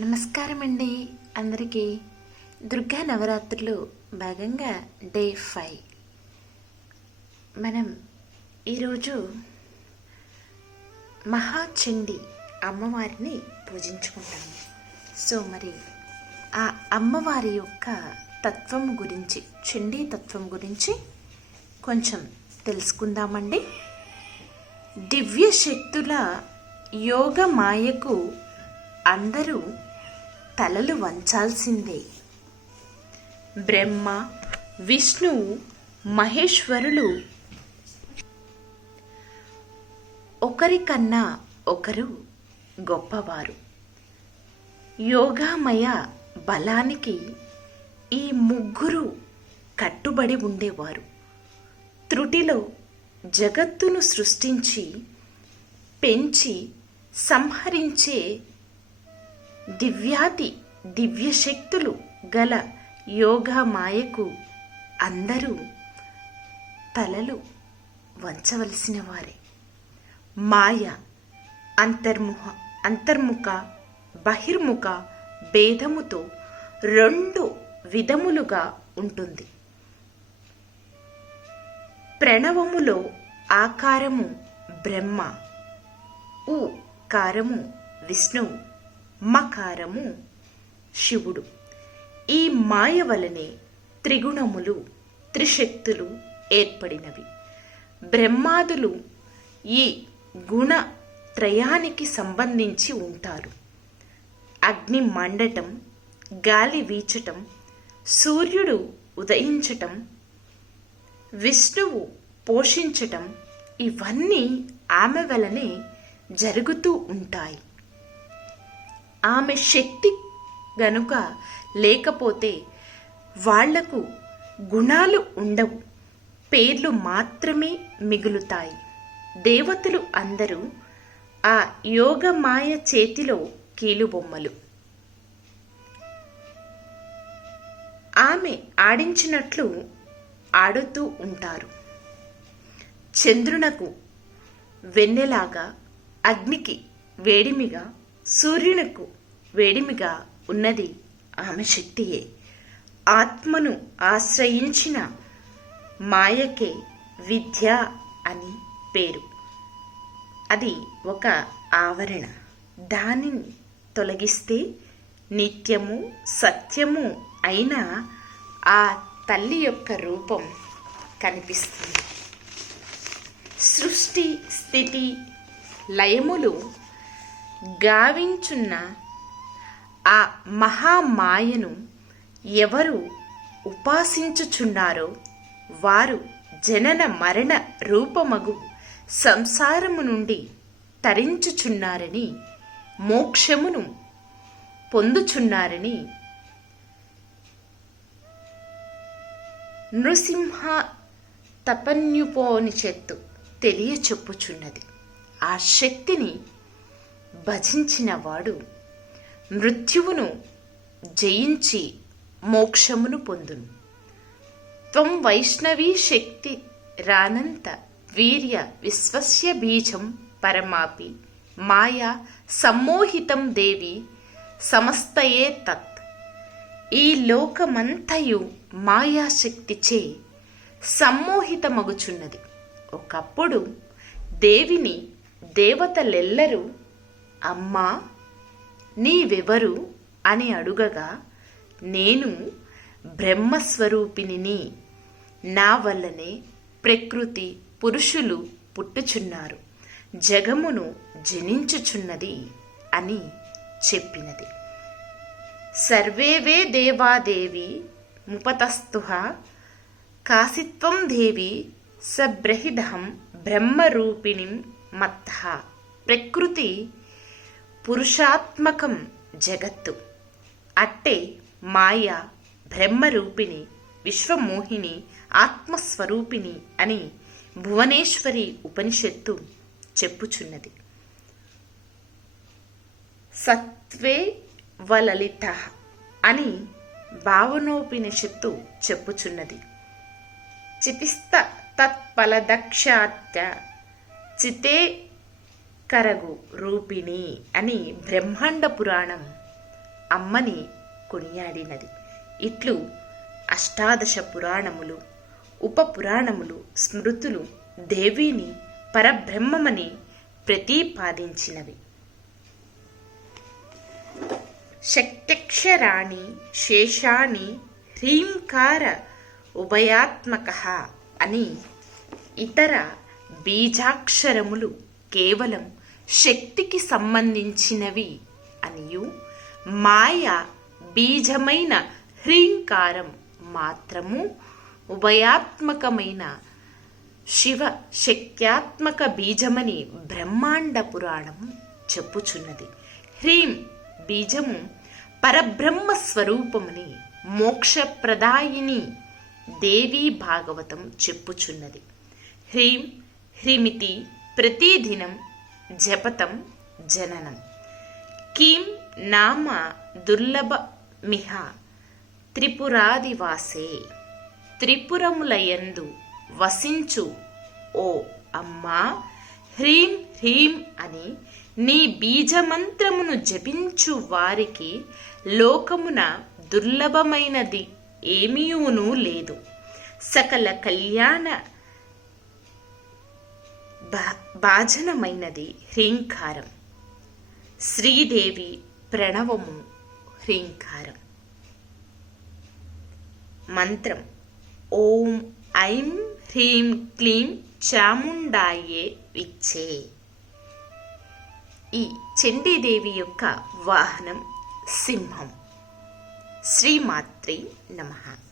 నమస్కారం అండి అందరికీ. దుర్గా నవరాత్రులు భాగంగా డే 5 మనం ఈరోజు మహాచండి అమ్మవారిని పూజించుకుంటాము. సో మరి ఆ అమ్మవారి యొక్క తత్వం గురించి, చండీ తత్వం గురించి కొంచెం తెలుసుకుందామండి. దివ్య శక్తుల యోగ మాయకు అందరూ తలలు వంచాల్సిందే. బ్రహ్మ, విష్ణువు, మహేశ్వరులు ఒకరికన్నా ఒకరు గొప్పవారు. యోగామయ బలానికి ఈ ముగ్గురు కట్టుబడి ఉండేవారు. త్రుటిలో జగత్తును సృష్టించి పెంచి సంహరించే దివ్యశక్తులు గల యోగా మాయకు అందరూ తలలు వంచవలసిన వారే. మాయ అంతర్ముఖ బహిర్ముఖ భేదముతో 2 విధములుగా ఉంటుంది. ప్రణవములో ఆకారము బ్రహ్మ, ఉకారము విష్ణువు, మకారము శివుడు. ఈ మాయ వలనే త్రిగుణములు, త్రిశక్తులు ఏర్పడినవి. బ్రహ్మాదులు ఈ గుణ త్రయానికి సంబంధించి ఉంటారు. అగ్ని మండటం, గాలి వీచటం, సూర్యుడు ఉదయించటం, విష్ణువు పోషించటం, ఇవన్నీ ఆమె వలనే జరుగుతూ ఉంటాయి. ఆమె శక్తి గనుక లేకపోతే వాళ్లకు గుణాలు ఉండవు, పేర్లు మాత్రమే మిగులుతాయి. దేవతలు అందరూ ఆ యోగమాయ చేతిలో కీలుబొమ్మలు. ఆమె ఆడించినట్లు ఆడుతూ ఉంటారు. చంద్రునకు వెన్నెలాగా, అగ్నికి వేడిమిగా, సూర్యునకు వేడిమిగా ఉన్నది ఆమె శక్తియే. ఆత్మను ఆశ్రయించిన మాయకే విద్య అని పేరు. అది ఒక ఆవరణ. దానిని తొలగిస్తే నిత్యము సత్యము అయిన ఆ తల్లి యొక్క రూపం కనిపిస్తుంది. సృష్టి స్థితి లయములు గావించున్న ఆ మహామాయను ఎవరు ఉపాసించుచున్నారో వారు జనన మరణ రూపమగు సంసారము నుండి తరించుచున్నారని, మోక్షమును పొందుచున్నారని నృసింహ తపన్యుపోనిషత్తు తెలియచెప్పుచున్నది. ఆ శక్తిని భజించిన వాడు మృత్యువును జయించి మోక్షమును పొందును. త్వం వైష్ణవీ శక్తి రానంత వీర్య విశ్వస్య బీజం పరమాపి మాయా సమ్మోహితం దేవి సమస్తయే తత్. ఈ లోకమంతయు మాయాశక్తిచే సమ్మోహితమగుచున్నది. ఒకప్పుడు దేవిని దేవతలెల్లరూ అమ్మా నీవెవరు అని అడుగగా, నేను బ్రహ్మస్వరూపిణిని, నా వల్లనే ప్రకృతి పురుషులు పుట్టుచున్నారు, జగమును జనించుచున్నది అని చెప్పినది. సర్వేవే దేవాదేవి ముపతస్థుః కాసిత్వం దేవి సబ్రహిదహం బ్రహ్మరూపిణిం మత్తః. ప్రకృతి పురుషాత్మకం జగత్తు. అట్టే మాయ బ్రహ్మరూపిణి, విశ్వమోహిని, ఆత్మస్వరూపిణి అని భువనేశ్వరి ఉపనిషత్తు చెప్పుచున్నది. సత్వే వలలిత అని భావనోపనిషత్తు చెప్పుచున్నది. చితిస్త తత్ఫలదక్షాత్య చితే కరగు రూపిణి అని బ్రహ్మాండ పురాణం అమ్మని కొనియాడినది. ఇట్లు అష్టాదశ పురాణములు, ఉపపురాణములు, స్మృతులు దేవిని పరబ్రహ్మమని ప్రతిపాదించినవి. శక్త్యక్షరాణి శేషాణి హ్రీంకార ఉభయాత్మకః అని ఇతర బీజాక్షరములు కేవలం శక్తికి సంబంధించినవి అనియు, మాయ బీజమైన హ్రీంకారం మాత్రము ఉభయాత్మకమైన శివ శక్త్యాత్మక బీజమని బ్రహ్మాండ పురాణము చెప్పుచున్నది. హ్రీం బీజము పరబ్రహ్మ స్వరూపమని మోక్షప్రదాయిని దేవీ భాగవతం చెప్పుచున్నది. హ్రీం హ్రీమితి ప్రతిదినం జపతం జననం. కీం నామ దుర్లభమిహ త్రిపురాదివాసే. త్రిపురములయందు వసించు ఓ అమ్మా, హ్రీం హ్రీం అని నీ బీజమంత్రమును జపించు వారికి లోకమున దుర్లభమైనది ఏమీయును లేదు. సకల కళ్యాణ భాజనమైనది హ్రీంకారం. శ్రీదేవి ప్రణవము హ్రీంకారం. మంత్రం ఓం ఐం హ్రీం క్లీం చాముండాయే విచ్చే. ఈ చండీదేవి యొక్క వాహనం సింహం. శ్రీమాత్రే నమః.